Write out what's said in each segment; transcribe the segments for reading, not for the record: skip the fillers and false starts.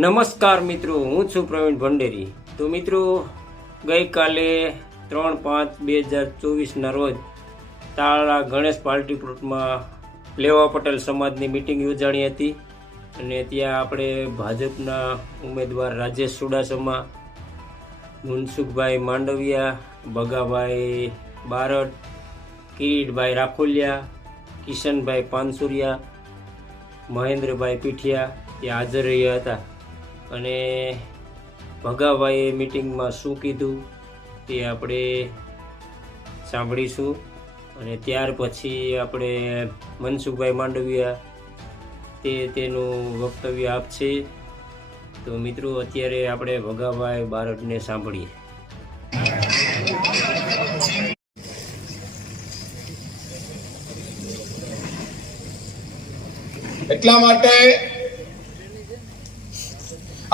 નમસ્કાર મિત્રો, હું છું પ્રવીણ ભંડેરી। તો મિત્રો, ગઈકાલે 3/5/2024ના રોજ તાળા ગણેશ પાર્ટી પ્લોટમાં લેવા પટેલ સમાજની મિટિંગ યોજાણી હતી અને ત્યાં આપણે ભાજપના ઉમેદવાર રાજેશ ચુડાસમા, મુનસુખભાઈ માંડવિયા, ભગાભાઈ બારડ, કિરીટભાઈ રાખોલિયા, કિશનભાઈ પાનસુરિયા, મહેન્દ્રભાઈ પીઠિયા ત્યાં હાજર રહ્યા હતા અને ભગાભાઈએ મિટિંગમાં શું કીધું તે આપણે સાંભળીશું અને ત્યાર પછી આપણે મનસુખભાઈ માંડવિયા તેનું વક્તવ્ય આપશે। તો મિત્રો, અત્યારે આપણે ભગાભાઈ બારડને સાંભળીએ। એટલા માટે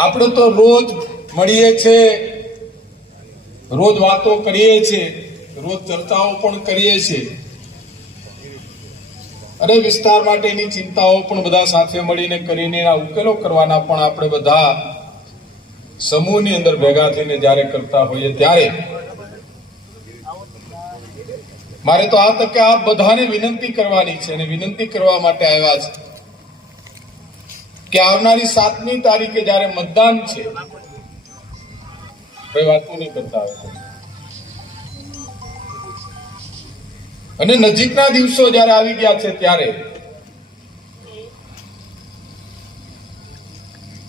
આપણે તો રોજ મળીએ છે, રોજ વાતો કરીએ છીએ, રોજ ચર્ચાઓ પણ કરીએ છીએ અને વિસ્તાર માટેની ચિંતાઓ પણ બધા સાથે મળીને કરીને આ ઉકેલો કરવાના પણ આપણે બધા સમૂહની અંદર ભેગા થઈને જ્યારે કરતા હોઈએ ત્યારે મારે તો આ તકે આપ બધાને વિનંતી કરવાની છે અને વિનંતી કરવા માટે આવ્યા છે કે આવનારી 7મી તારીખે જ્યારે મતદાન છે, કઈ વાતો નહીં કરતા અને નજીકના દિવસો જ્યારે આવી ગયા છે ત્યારે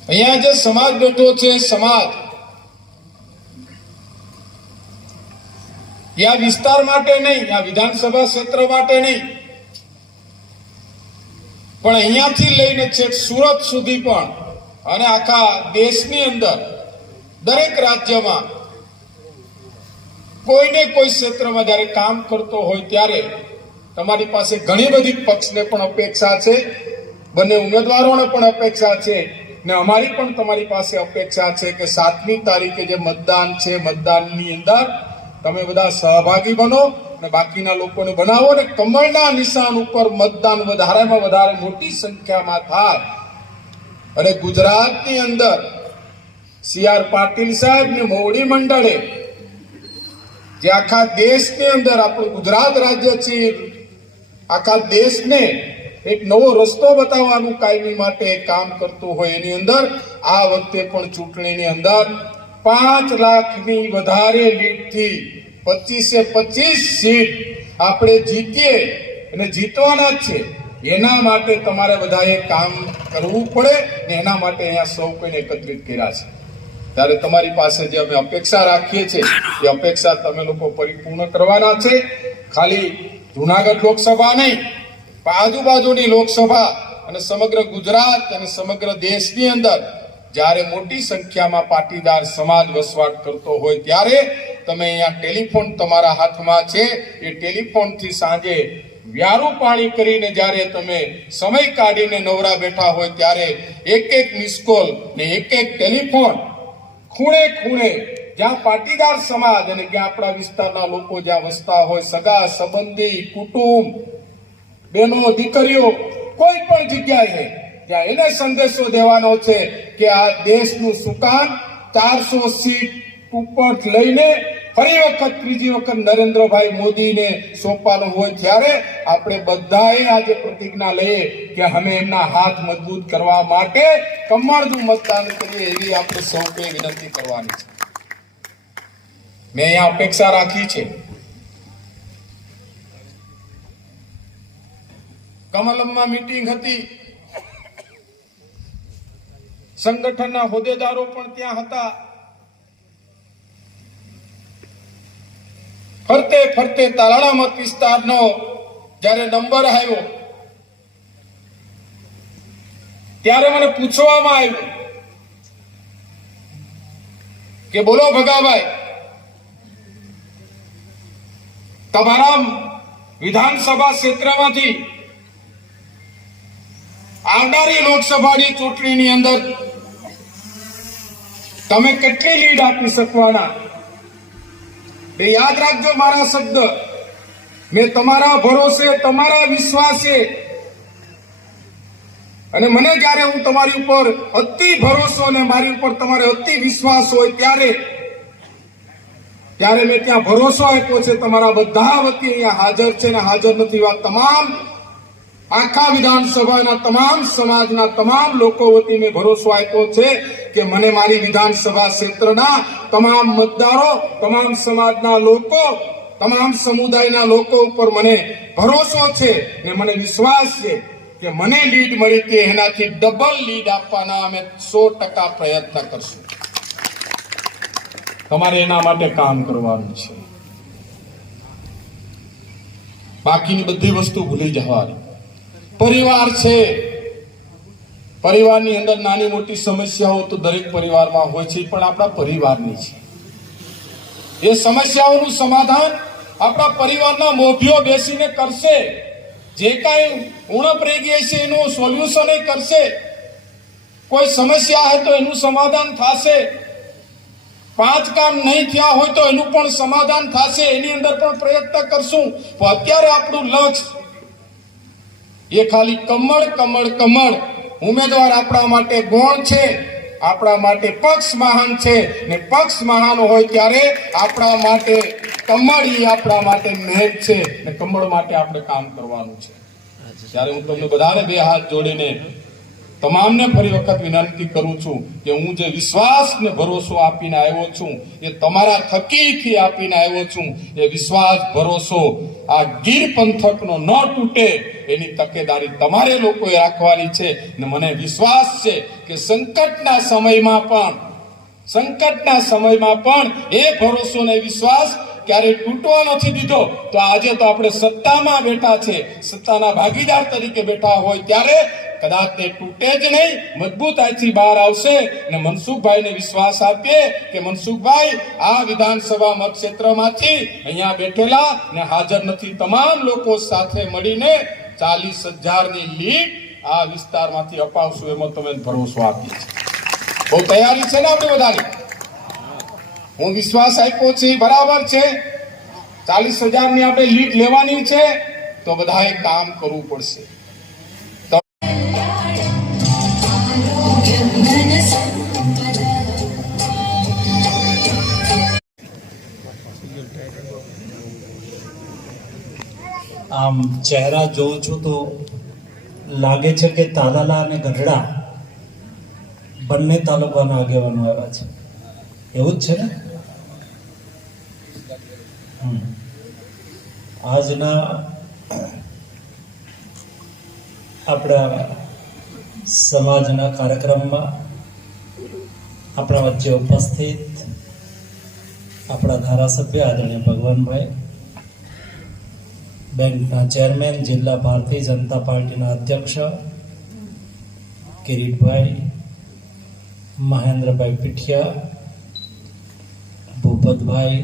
અહીંયા જે સમાજ બેઠો છે, સમાજ આ વિસ્તાર માટે નહીં, આ વિધાનસભા ક્ષેત્ર માટે નહીં, પણ અહીંયાથી લઈને છેક સુરત સુધી પણ અને આખા દેશની અંદર દરેક રાજ્યમાં કોઈને કોઈ ક્ષેત્રમાં જ્યારે કામ કરતો હોય ત્યારે તમારી પાસે ઘણી બધી પક્ષને પણ અપેક્ષા છે, બંને ઉમેદવારોને પણ અપેક્ષા છે ને અમારી પણ તમારી પાસે અપેક્ષા છે કે 7મી તારીખે જે મતદાન છે, મતદાનની અંદર તમે બધા સહભાગી બનો અને બાકીના લોકોને બનાવો અને કમળના નિશાન ઉપર મતદાન વધારેમાં વધારે મોટી સંખ્યામાં થાય અને ગુજરાતની અંદર CR પાટીલ સાહેબ ને મોવડી મંડળે જે આખા દેશની અંદર આપણું ગુજરાત રાજ્ય છે, આખા દેશને એક નવો રસ્તો બતાવવાનું કાયમી માટે કામ કરતું હોય એની અંદર આ વખતે પણ ચૂંટણીની અંદર 5 લાખની વધારે લીડથી 25 સીટ આપણે જીતીએ અને જીતવાના જ છે। એના માટે તમારે બધાએ કામ કરવું પડે ને એના માટે અહીંયા સૌ કોઈને એકત્રિત કર્યા છે। ત્યારે તમારી પાસે જે અમે અપેક્ષા રાખીએ છીએ એ અપેક્ષા તમે લોકો પરિપૂર્ણ કરવાના છે। ખાલી જુનાગઢ લોકસભા નહીં, પણ આજુબાજુની લોકસભા અને સમગ્ર ગુજરાત અને સમગ્ર દેશની અંદર જ્યારે મોટી સંખ્યામાં પાટીદાર સમાજ વસવાટ કરતો હોય ત્યારે તમે અહીંયા ટેલિફોન તમારા હાથમાં છે, એ ટેલિફોનથી સાંજે વ્યારું પાણી કરીને જ્યારે તમે સમય કાઢીને નવરા બેઠા હોય ત્યારે એક મિસ કોલ ને એક ટેલિફોન ખૂણે ખૂણે જ્યાં પાટીદાર સમાજ અને જ્યાં આપણા વિસ્તારના લોકો જ્યાં વસતા હોય, સગા સંબંધી, કુટુંબ, બહેનો, દીકરીઓ, કોઈ પણ જગ્યાએ ત્યાં એને સંદેશો દેવાનો છે કે આ દેશનું સુકાન 400 સીટ ઉપર લઈને ફરી વખત ત્રીજી વખત નરેન્દ્રભાઈ મોદીને સોંપવાનું હોય ત્યારે આપણે બધાએ આજે પ્રતિજ્ઞા લઈએ કે અમે એમના હાથ મજબૂત કરવા માટે કમળનું મતદાન કરીએ એવી આપણે સૌ કોઈ વિનંતી કરવાની છે। મેં અહીંયા અપેક્ષા રાખી છે, કમલમમાં મીટિંગ હતી, સંગઠનના હોદ્દેદારો પણ ત્યાં હતા, ફરતે ફરતે તાલાળા મત વિસ્તારનો જ્યારે નંબર આવ્યો ત્યારે મને પૂછવામાં આવ્યું કે બોલો ભગાભાઈ, તમારા વિધાનસભા ક્ષેત્રમાંથી આવનારી લોકસભાની ચૂંટણીની અંદર તમે કેટલી લીડ આપી શકવાના? યાદ રાખજો મારા શબ્દ, મેં તમારા ભરોસે, તમારા વિશ્વાસે અને મને જ્યારે હું તમારી ઉપર અતિ ભરોસો અને મારી ઉપર તમારે અતિ વિશ્વાસ હોય ત્યારે મેં ત્યાં ભરોસો આપ્યો છે. તમારા બધા વતી અહીંયા હાજર છે ને હાજર નથી એવા તમામ આખા વિધાનસભાના તમામ સમાજના તમામ લોકો વતી મેં ભરોસો આપ્યો છે કે મને મારી વિધાનસભા ક્ષેત્રના તમામ મતદારો, તમામ સમાજના લોકો, તમામ સમુદાયના લોકો ઉપર મને ભરોસો છે ને મને વિશ્વાસ છે કે મને લીડ મળી તે એનાથી ડબલ લીડ આપવાના અમે 100% પ્રયત્ન કરશું. તમારે એના માટે કામ કરવાનું છે. બાકીની બધી વસ્તુ ભૂલી જવાની. પરિવાર છે, પરિવારની અંદર નાની મોટી સમસ્યાઓ તો દરેક પરિવારમાં હોય છે, પણ આપણા પરિવારની છે. એ સમસ્યાઓનું સમાધાન આપણા પરિવારના મોભીઓ બેસીને કરશે. જે કાંઈ ઉણપ રહી ગઈ છે એનું સોલ્યુશન કરશે. કોઈ સમસ્યા હોય તો એનું સમાધાન થશે. 5 કામ નહીં થયા હોય તો એનું પણ સમાધાન થશે. એની અંદર પણ પ્રયત્ન કરશું. પણ અત્યારે આપણું લક્ષ્ય એ ખાલી કમળ ઉમેદવાર આપણા માટે ગૌણ છે, આપણા માટે પક્ષ મહાન છે ને પક્ષ મહાન હોય ત્યારે આપણા માટે કમળ એ આપણા માટે મહેક છે ને કમળ માટે આપણે કામ કરવાનું છે. ત્યારે હું તમને બધાને 2 હાથ જોડીને તમામને ફરી વખત વિનંતી કરું છું કે હું જે વિશ્વાસ ને ભરોસો આપીને આવ્યો છું એ તમારા થકીથી આપીને આવ્યો છું. એ વિશ્વાસ ભરોસો આ ગીર પંથકનો ન તૂટે એની તકેદારી તમારે લોકોએ રાખવાની છે. ને મને વિશ્વાસ છે કે સંકટના સમયમાં પણ એ ભરોસો ને વિશ્વાસ ક્યારેય તૂટવા નથી દીધો. તો આજે તો આપણે સત્તામાં બેઠા છે, સત્તાના ભાગીદાર તરીકે બેઠા હોય ત્યારે કદાચ તે તૂટે જ નહીં, મજબૂતાઈથી બહાર આવશે. ને મનસુખભાઈને વિશ્વાસ આપીએ કે મનસુખભાઈ આ વિધાનસભા મતક્ષેત્રમાંથી અહીંયા બેઠેલા ને હાજર નથી તમામ લોકો સાથે મળીને 40,000ની લીડ આ વિસ્તારમાંથી અપાવશું એમાં તમે ભરોસો આપીએ છીએ. બહુ તૈયારી છે ને આપણે બધાની? હું વિશ્વાસ આપ્યો છે બરાબર છે. 40,000ની આપણે લીડ લેવાની છે તો બધાએ કામ કરવું પડશે. આમ ચહેરા જોઉં છું તો લાગે છે કે તાલાલા અને ગઢડા બંને તાલુકાના આગેવાનો આવ્યા છે. એવું જ છે ને? આજના આપણા સમાજના કાર્યક્રમમાં આપણા વચ્ચે ઉપસ્થિત આપણા ધારાસભ્ય આદરણીય ભગવાનભાઈ, બેંકના ચેરમેન, જિલ્લા ભારતીય જનતા પાર્ટીના અધ્યક્ષ કિરીટભાઈ, મહેન્દ્રભાઈ પીઠિયા, ભૂપતભાઈ,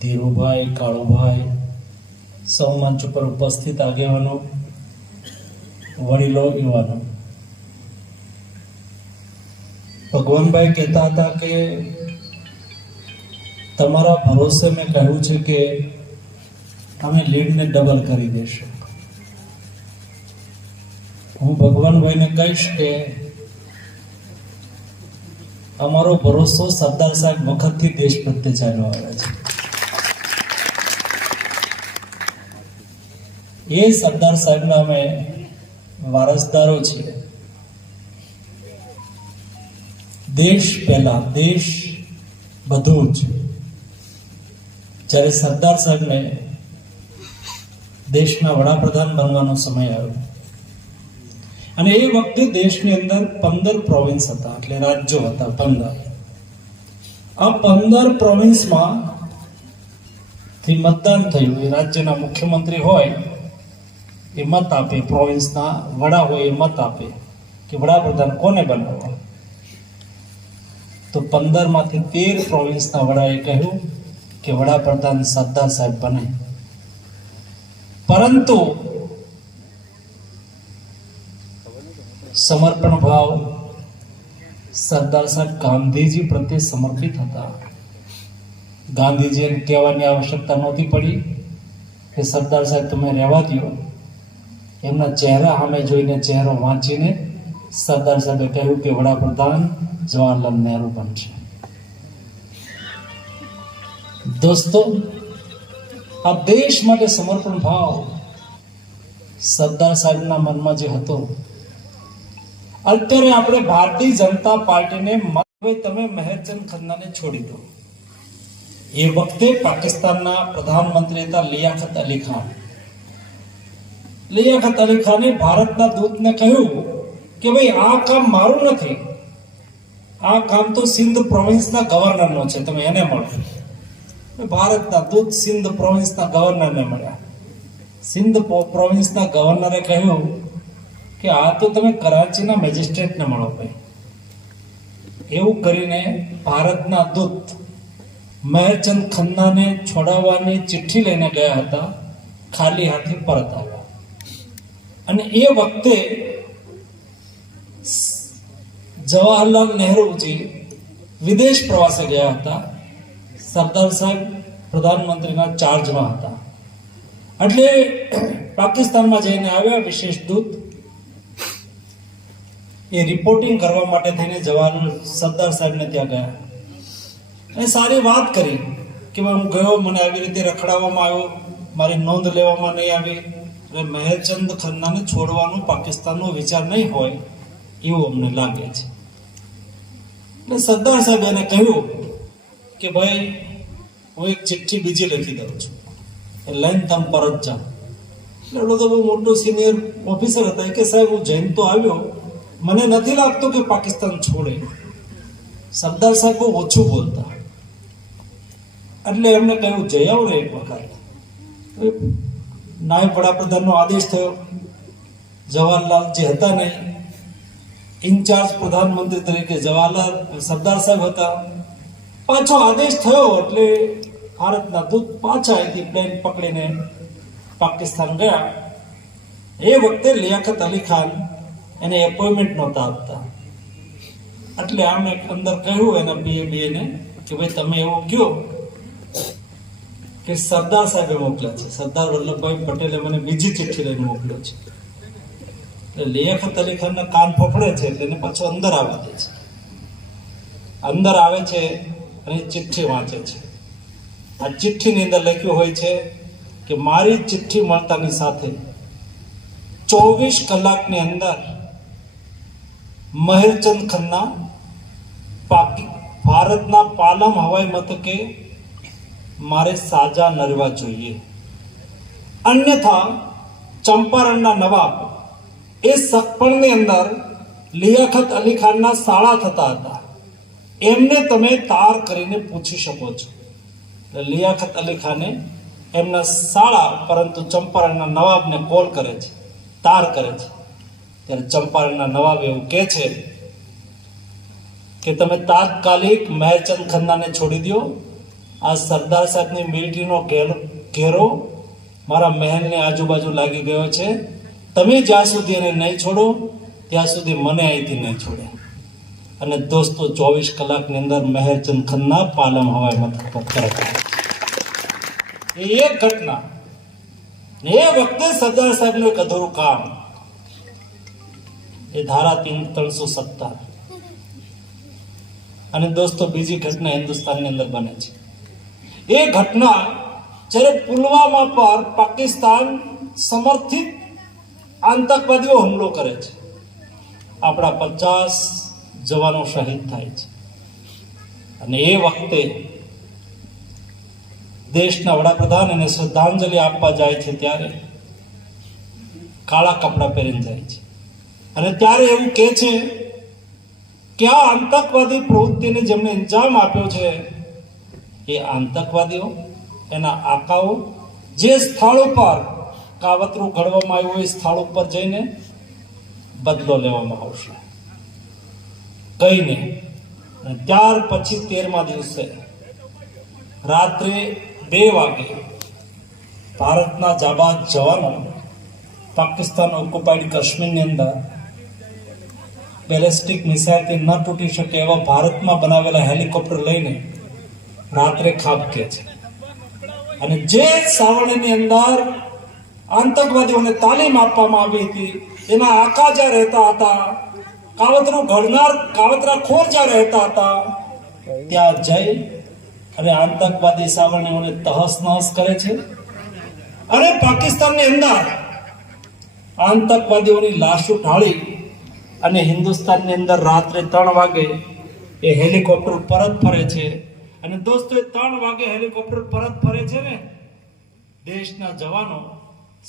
ધીરુભાઈ, કાળુભાઈ, સૌ મંચ ઉપર ઉપસ્થિત આગેવાનો, વડીલો, યુવાનો. ભગવાનભાઈ કહેતા હતા કે તમારા ભરોસે મેં કહ્યું છે કે અમે લીડને ડબલ કરી દેશું. હું ભગવાનભાઈને કહીશ કે અમારો ભરોસો સરદાર સાહેબ વખતથી દેશ પ્રત્યે ચાલ્યો આવે છે. એ સરદાર સાહેબના અમે વારસદારો છીએ. દેશ પહેલા, દેશ બધું જ. જ્યારે સરદાર સાહેબને દેશના વડાપ્રધાન બનવાનો સમય આવ્યો અને એ વખતે દેશની અંદર 15 પ્રોવિન્સ હતા, એટલે રાજ્યો હતા 15. આ 15 પ્રોવિન્સમાં થી મતદાન થયું. એ રાજ્યના મુખ્યમંત્રી હોય એ મત આપે, પ્રોવિન્સના વડા હોય એ મત આપે કે વડાપ્રધાન કોને બનાવવા. તો 15માંથી 13 પ્રોવિન્સના વડાએ કહ્યું કે વડાપ્રધાન સરદાર સાહેબ બને. પરંતુ સમર્પણ ભાવ, સરદાર સાહેબ ગાંધીજી પ્રત્યે સમર્પિત હતા. ગાંધીજીને કહેવાની આવશ્યકતા નહોતી પડી કે સરદાર સાહેબ તમે રહેવા દો, એમના ચહેરા સામે જોઈને ચહેરો વાંચીને સરદાર સાહેબે કહ્યું કે વડાપ્રધાન જવાહરલાલ નહેરુ બનશે. દોસ્તો, આ દેશ માટે સમર્પણ ભાવ સરદાર સાહેબના મનમાં જે હતો, અત્યારે આપણે ભારતીય જનતા પાર્ટીને તમે મહેરચંદ ખન્નાને છોડી દો. એ વખતે પાકિસ્તાનના પ્રધાનમંત્રી હતા લિયાકત અલી ખાન. લિયાકત અલી ખાને ભારતના દૂતને કહ્યું કે ભાઈ આ કામ મારું નથી, આ કામ તો સિંધ પ્રોવિન્સના ગવર્નરનો છે, તમે એને મળો. ભારતના દૂત સિંધ પ્રોવિન્સના ગવર્નરને મળ્યા. સિંધ પ્રોવિન્સના ગવર્નરે કહ્યું કે આ તો તમે કરાચીના મેજિસ્ટ્રેટને મળો ભાઈ. એવું કરીને ભારતના દૂત મહેરચંદ ખન્નાને છોડાવવાની ચિઠ્ઠી લઈને ગયા હતા, ખાલી હાથે પરત આવ્યા. અને એ વખતે જવાહરલાલ નહેરુજી વિદેશ પ્રવાસે ગયા હતા. સરદાર સાહેબ પ્રધાનમંત્રીના ચાર્જમાં હતા. એટલે પાકિસ્તાનમાં જઈને આવ્યા વિશેષ દૂત. એ રિપોર્ટિંગ કરવા માટે થઈને સરદાર સાહેબને ત્યાં ગયા અને સારી વાત કરી કે હું ગયો, મને આવી રીતે રખડાવવામાં આવ્યો, મારી નોંધ લેવામાં નહીં આવી. એટલે મહેરચંદ ખન્નાને છોડવાનો પાકિસ્તાનનો વિચાર નહીં હોય એવું અમને લાગે છે. એટલે સરદાર સાહેબ એને કહ્યું કે ભાઈ હું એક ચિઠ્ઠી બીજી લખી દઉં છું, લઈને તમે પરત જાઓ. એટલે તો બહુ મોટો સિનિયર ઓફિસર હતા કે સાહેબ હું જઈને તો આવ્યો, મને નથી લાગતું કે પાકિસ્તાન છોડે. સરદાર સાહેબ બહુ ઓછું બોલતા, એટલે એમને કહ્યું જઈ આવો ને એક વખત. નાયબ વડાપ્રધાનનો આદેશ થયો. જવાહરલાલ જે હતા નહીં, ઇન્ચાર્જ પ્રધાનમંત્રી તરીકે સરદાર સાહેબ હતા. પાછો આદેશ થયો એટલે ભારતના દૂત પાછા અહીંથી પ્લેન પકડીને પાકિસ્તાન ગયા. એ વખતે લિયાકત અલી ખાન એને એપોઇન્ટમેન્ટ નહોતા આપતા. એટલે આમને અંદર કહ્યું એના બીએને કે ભાઈ તમે એવું કહો કે સરદાર સાહેબે મોકલ્યા છે, સરદાર વલ્લભભાઈ પટેલે મને બીજી ચિઠ્ઠી લઈને મોકલ્યો છે. એટલે લિયાકત અલી ખાનના કાન ફફડે છે એટલે એને પાછો અંદર આવવા દે છે. અંદર આવે છે અને ચિઠ્ઠી વાંચે છે. આ ચિઠ્ઠીની અંદર લખ્યું હોય છે કે મારી ચિઠ્ઠી મળતાની સાથે 24 કલાકની અંદર મહેરચંદ ખન્ના ભારતના પાલમ હવાઈ મથકે મારે સાજા નરવા જોઈએ, અન્યથા ચંપારણના નવાબ એ સગપણની અંદર લિયાકત અલી ખાનના સાળા થતા હતા, એમને તમે તાર કરીને પૂછી શકો છો. લિયાકત અલી ખાને એમના સાળા પરંતુ ચંપારણના નવાબને કોલ કરે છે, તાર કરે છે. ત્યારે ચંપારણના નવાબ એવું કહે છે કે તમે તાત્કાલિક મહેરચંદ ખન્નાને છોડી દો. આ સરદાર સાહેબની મિલિટરીનો ઘેરો મારા મહેલની આજુબાજુ લાગી ગયો છે. તમે જ્યાં સુધી એને નહીં છોડો ત્યાં સુધી મને અહીંથી નહીં છોડે. અને દોસ્તો 24 કલાકની અંદર મહેરચંદ ખન્ના પાલમ હવાઈ મથક પર પરત આવ્યા. એ એક ઘટના. એ વખતે સરદાર સાહેબનું એક અધૂરું કામ, એ ધારા 370. અને દોસ્તો બીજી ઘટના હિન્દુસ્તાનની અંદર બને છે. એ ઘટના જ્યારે પુલવામા પર પાકિસ્તાન સમર્થિત આતંકવાદીઓ હુમલો કરે છે. આપણા 50 જવાનો શહીદ થાય છે. અને એ વખતે દેશના વડાપ્રધાન એને શ્રદ્ધાંજલિ આપવા જાય છે ત્યારે કાળા કપડાં પહેરીને જાય છે. અને ત્યારે એવું કહે છે કે આ આતંકવાદી પ્રવૃત્તિને જેમને અંજામ આપ્યો છે એ આતંકવાદીઓ, એના આકાઓ જે સ્થળ ઉપર કાવતરું ઘડવામાં આવ્યું એ સ્થળ ઉપર જઈને બદલો લેવામાં આવશે કહીને. ત્યાર પછી 13મા દિવસે રાત્રે 2 વાગે ભારતના જાબાજ જવાનો પાકિસ્તાન ઓક્યુપાઈડ કાશ્મીરની અંદર બેલેસ્ટિક મિસાઇલથી ન તૂટી શકે એવા ભારતમાં બનાવેલા હેલિકોપ્ટર લઈને રાત્રે ખાબકે છે. અને જે સાવરણીની અંદર આતંકવાદીઓને તાલીમ આપવામાં આવી હતી, એના આકા જ્યાં રહેતા હતા, કાવતરું ઘડનાર કાવતરાખોર જ્યાં રહેતા હતા, ત્યાં જઈ અને આતંકવાદી સાવરણીઓને તહસ નહસ કરે છે. અને પાકિસ્તાનની અંદર આતંકવાદીઓની લાશો ઢાળી અને હિન્દુસ્તાનની અંદર રાત્રે 3 વાગે એ હેલિકોપ્ટર પરત ફરે છે. અને દોસ્તો, એ 3 વાગે હેલિકોપ્ટર પરત ફરે છે ને, દેશના જવાનો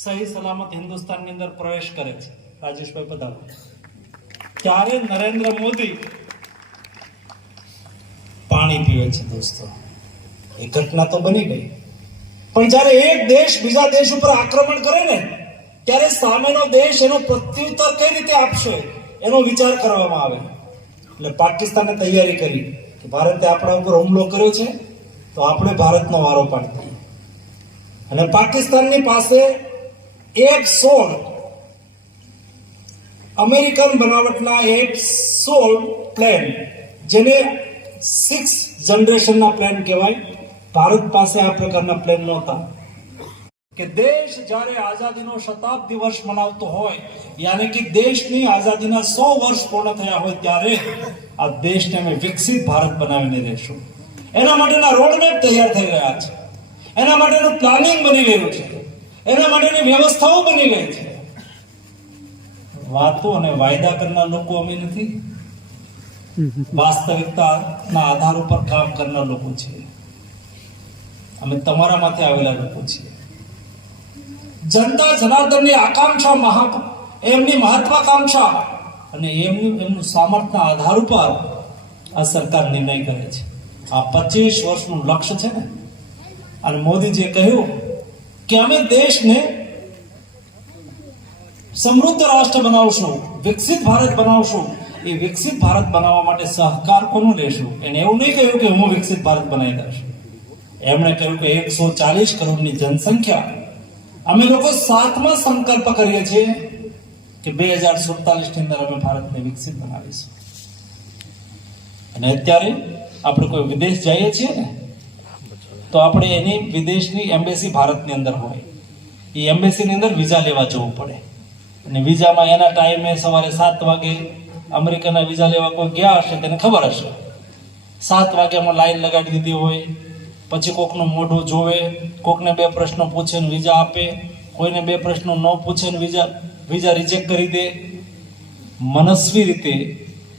સહી સલામત હિન્દુસ્તાનની અંદર પ્રવેશ કરે છે. રાજેશભાઈ પધારો. ત્યારે નરેન્દ્ર મોદી પાણી પીવે છે. દોસ્તો, એ ઘટના તો બની ગઈ, પણ જ્યારે એક દેશ બીજા દેશ ઉપર આક્રમણ કરે ને, ત્યારે સામેનો દેશ એનો પ્રત્યુત્તર કઈ રીતે આપશે એનો વિચાર કરવામાં આવે. એટલે પાકિસ્તાને તૈયારી કરી કે ભારતે આપણા ઉપર હુમલો કર્યો છે તો આપણે ભારતનો વારો પાડી દઈએ. અને પાકિસ્તાનની પાસે F-16 અમેરિકન બનાવટના F-16 પ્લેન, જેને 6th જનરેશનના પ્લેન કહેવાય, ભારત પાસે આ પ્રકારના પ્લેન નહોતા. કે દેશ જ્યારે આઝાદીનો શતાબ્દી વર્ષ મનાવતો હોય, યાની કે દેશની આઝાદીના 100 વર્ષ પૂર્ણ થયા હોય, ત્યારે આ દેશને અમે વિકસિત ભારત બનાવીને રહેશું. એના માટેના રોડમેપ તૈયાર થઈ રહ્યા છે, એના માટેનું પ્લાનિંગ બની ગયું છે, એના માટેની વ્યવસ્થાઓ બની ગઈ છે. વાતો અને વાયદા કરનાર લોકો અમે નથી, વાસ્તવિકતાના આધાર ઉપર કામ કરનાર લોકો છીએ. અમે તમારામાંથી આવેલા લોકો છીએ. જનતા જનાર્દનની આકાંક્ષા, એમની મહત્વાકાંક્ષા અને એમનું સામર્થ્યના આધાર ઉપર આ સરકાર નિર્ણય કરે છે. આ 25 વર્ષનું લક્ષ્ય છે ને, અને મોદીજીએ કહ્યું કે અમે દેશને સમૃદ્ધ રાષ્ટ્ર બનાવશું, વિકસિત ભારત બનાવશું. એ વિકસિત ભારત બનાવવા માટે સહકાર કોનું લેશું? એને એવું નહીં કહ્યું કે હું વિકસિત ભારત બનાવી દઈશ. એમણે કહ્યું કે 140 કરોડની જનસંખ્યા, અમે લોકો 7મા સંકલ્પ કરીએ છીએ કે 2047 ની અંદર અમે ભારતને વિકસિત બનાવીશું. અને અત્યારે આપણે કોઈ વિદેશ જઈએ છીએ ને, તો આપણે એની વિદેશની એમ્બેસી ભારતની અંદર હોય, એ એમ્બેસીની અંદર વિઝા લેવા જવું પડે. અને વિઝામાં એના ટાઈમે સવારે 7 વાગે અમેરિકાના વિઝા લેવા કોઈ ગયા હશે, તેને ખબર હશે, 7 વાગ્યામાં લાઈન લગાડી દીધી હોય. પછી કોકનું મોઢું જોવે, કોકને 2 પ્રશ્નો પૂછે ને વિઝા આપે, કોઈને 2 પ્રશ્નો ન પૂછે ને વિઝા રિજેક્ટ કરી દે. મનસ્વી રીતે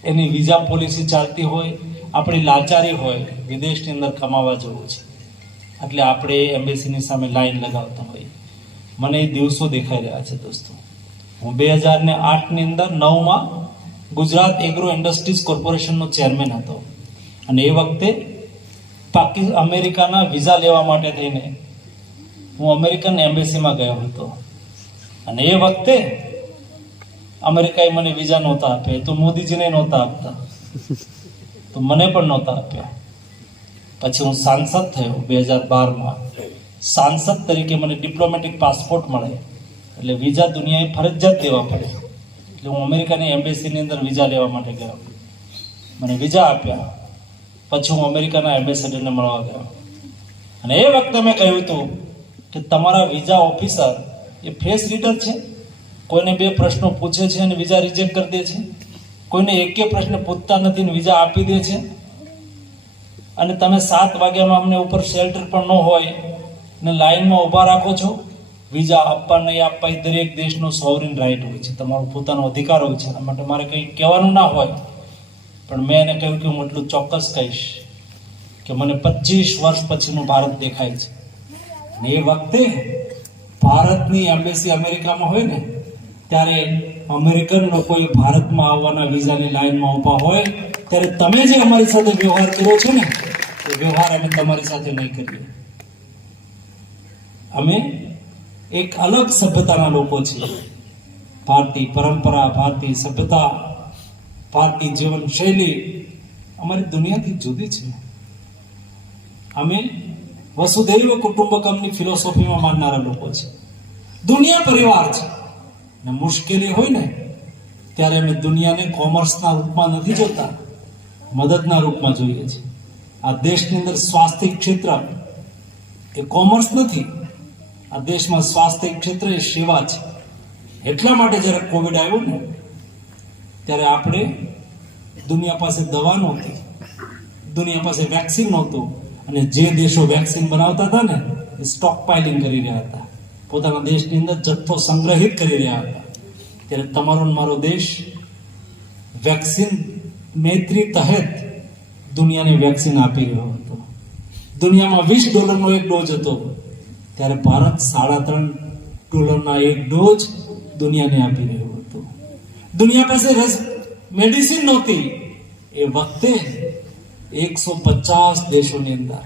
એની વિઝા પોલિસી ચાલતી હોય. આપણી લાચારી હોય, વિદેશની અંદર કમાવા જવું છે એટલે આપણે એમ્બેસીની સામે લાઈન લગાવતા હોય. મને એ દિવસો દેખાઈ રહ્યા છે. દોસ્તો, હું 2008ની અંદર 9માં ગુજરાત એગ્રો ઇન્ડસ્ટ્રીઝ કોર્પોરેશનનો ચેરમેન હતો. અને એ વખતે અમેરિકાના વિઝા લેવા માટે થઈને હું અમેરિકન એમ્બેસીમાં ગયો હતો. અને એ વખતે અમેરિકાએ મને વિઝા નહોતા આપ્યા, તો મોદીજીને નહોતા આપતા, તો મને પણ નહોતા આપ્યા. પછી હું સાંસદ થયો 2012માં. સાંસદ તરીકે મને ડિપ્લોમેટિક પાસપોર્ટ મળે, એટલે વિઝા દુનિયાએ ફરજિયાત દેવા પડે. એટલે હું અમેરિકાની એમ્બેસીની અંદર વિઝા લેવા માટે ગયો. મને વિઝા આપ્યા. પછી હું અમેરિકાના એમ્બેસેડરને મળવા ગયો. અને એ વખતે મેં કહ્યું હતું કે તમારા વિઝા ઓફિસર એ ફેસ રીડર છે, કોઈને 2 પ્રશ્નો પૂછે છે અને વિઝા રિજેક્ટ કરી દે છે, કોઈને એકે પ્રશ્ન પૂછતા નથી ને વિઝા આપી દે છે. અને તમે 7 વાગ્યામાં અમને ઉપર શેલ્ટર પણ ન હોય ને લાઈનમાં ઊભા રાખો છો. વિઝા આપવા નહીં આપવા એ દરેક દેશનો સોવરિન રાઇટ હોય છે, તમારો પોતાનો અધિકાર હોય છે. એના માટે મારે કંઈ કહેવાનું ના હોય, પણ મેં એને કહ્યું કે હું એટલું ચોક્કસ કહીશ કે મને 25 વર્ષ પછીનું ભારત દેખાય છે. અને એ વખતે ભારતની એમ્બેસી અમેરિકામાં હોય ને, ત્યારે અમેરિકન લોકોએ ભારતમાં આવવાના વિઝાની લાઈનમાં ઊભા હોય, ત્યારે તમે જે અમારી સાથે વ્યવહાર કર્યો છે ને, એ વ્યવહાર અમે તમારી સાથે નહીં કરીએ. અમે એક અલગ સભ્યતાના લોકો છીએ. ભારતીય પરંપરા, ભારતીય સભ્યતા, ભારતીય જીવનશૈલી અમારી દુનિયાથી જુદી છે. અમે વસુધૈવ કુટુંબકમની ફિલોસોફીમાં માનનારા લોકો છે. દુનિયા પરિવાર છે. ને મુશ્કેલી હોય ને, ત્યારે અમે દુનિયાને કોમર્સના રૂપમાં નથી જોતા, મદદના રૂપમાં જોઈએ છીએ. આ દેશની અંદર સ્વાસ્થ્ય ક્ષેત્ર એ કોમર્સ નથી, આ દેશમાં સ્વાસ્થ્ય ક્ષેત્રે સેવા છે. એટલા માટે જ્યારે કોવિડ આવ્યો ને ત્યારે આપણે દુનિયા પાસે દવા નહોતી, દુનિયા પાસે વેક્સિન નહોતું, અને જે દેશો વેક્સિન બનાવતા હતા ને એ સ્ટોક પાઇલિંગ કરી રહ્યા હતા, પોતાના દેશની અંદર જથ્થો સંગ્રહિત કરી રહ્યા હતા. ત્યારે તમારો ને મારો દેશ વેક્સિન મૈત્રી તહેત દુનિયાને વેક્સિન આપી રહ્યો હતો. દુનિયામાં $20 એક ડોઝ હતો, ત્યારે ભારત $3.5 એક ડોઝ દુનિયાને આપી રહ્યો હતો. દુનિયા પાસે મેડિસિન નહોતી એ વખતે 150 દેશોની અંદર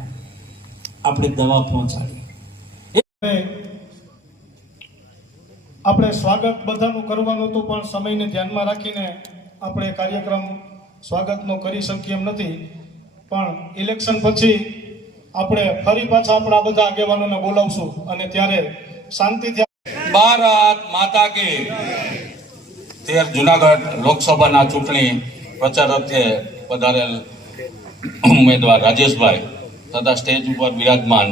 આપણે દવા પહોંચાડી. આપણે સ્વાગત બધાનું કરવાનું હતું, પણ સમયને ધ્યાનમાં રાખીને આપણે કાર્યક્રમ સ્વાગતનો કરી શકીએ એમ નથી. પણ ઇલેક્શન પછી આપણે ફરી પાછા આપણા બધા આગેવાનોને બોલાવશું અને ત્યારે શાંતિથી. ભારત માતા કી. 13 જુનાગઢ લોકસભાના ચૂંટણી પ્રચાર અર્થે પધારેલ ઉમેદવાર રાજેશભાઈ તથા સ્ટેજ ઉપર બિરાજમાન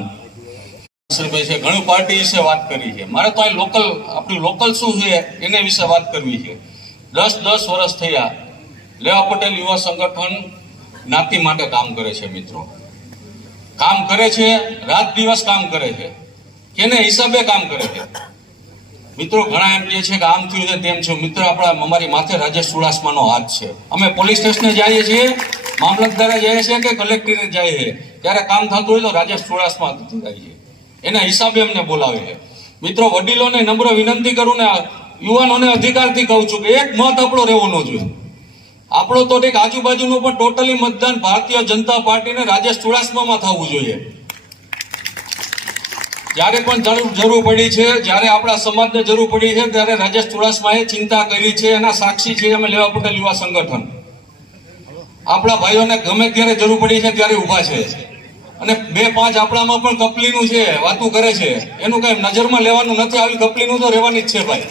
શ્રીભાઈ છે. ઘણી પાર્ટી વિશે વાત કરી છે. મારે તો આ લોકલ, આપણું લોકલ શું છે એને વિશે વાત કરવી છે. 10 વર્ષ થયા લેવા પટેલ યુવા સંગઠન જ્ઞાતિ માટે કામ કરે છે. મિત્રો કામ કરે છે, રાત દિવસ કામ કરે છે. કેને હિસાબે કામ કરે છે? મિત્રો ઘણા એમ કહે છે કે આમ થયું છે તેમ છે. મિત્રો અમારી માથે રાજેશ ચુડાસમાનો હાથ છે. અમે પોલીસ સ્ટેશને જઈએ છીએ, મામલતદારે જાય છે કે કલેક્ટરે જાય છે, ત્યારે કામ થતું હોય તો રાજેશ ચુડાસમા જાય છે. એના હિસાબે અમને બોલાવે છે. મિત્રો વડીલોને નમ્ર વિનંતી કરું ને યુવાનોને અધિકારથી કહું છું કે એક મત આપણો રહેવો ન જોઈએ. આપણો તો ઠીક, આજુબાજુનું પણ ટોટલી મતદાન ભારતીય જનતા પાર્ટીને રાજેશ ચુડાસમામાં થવું જોઈએ. જ્યારે પણ જરૂર પડી છે, જ્યારે આપણા સમાજને જરૂર પડી છે, ત્યારે રાજેશ ચુડાસમાએ ચિંતા કરી છે. એના સાક્ષી છે અમે લેવા પટેલ યુવા સંગઠન. આપણા ભાઈઓને ગમે ત્યારે જરૂર પડી છે ત્યારે ઊભા છે. અને 2-5 આપણામાં પણ કપલીનું છે, વાતું કરે છે, એનું કઈ નજરમાં લેવાનું નથી. આવી કપલીનું તો રહેવાની જ છે ભાઈ.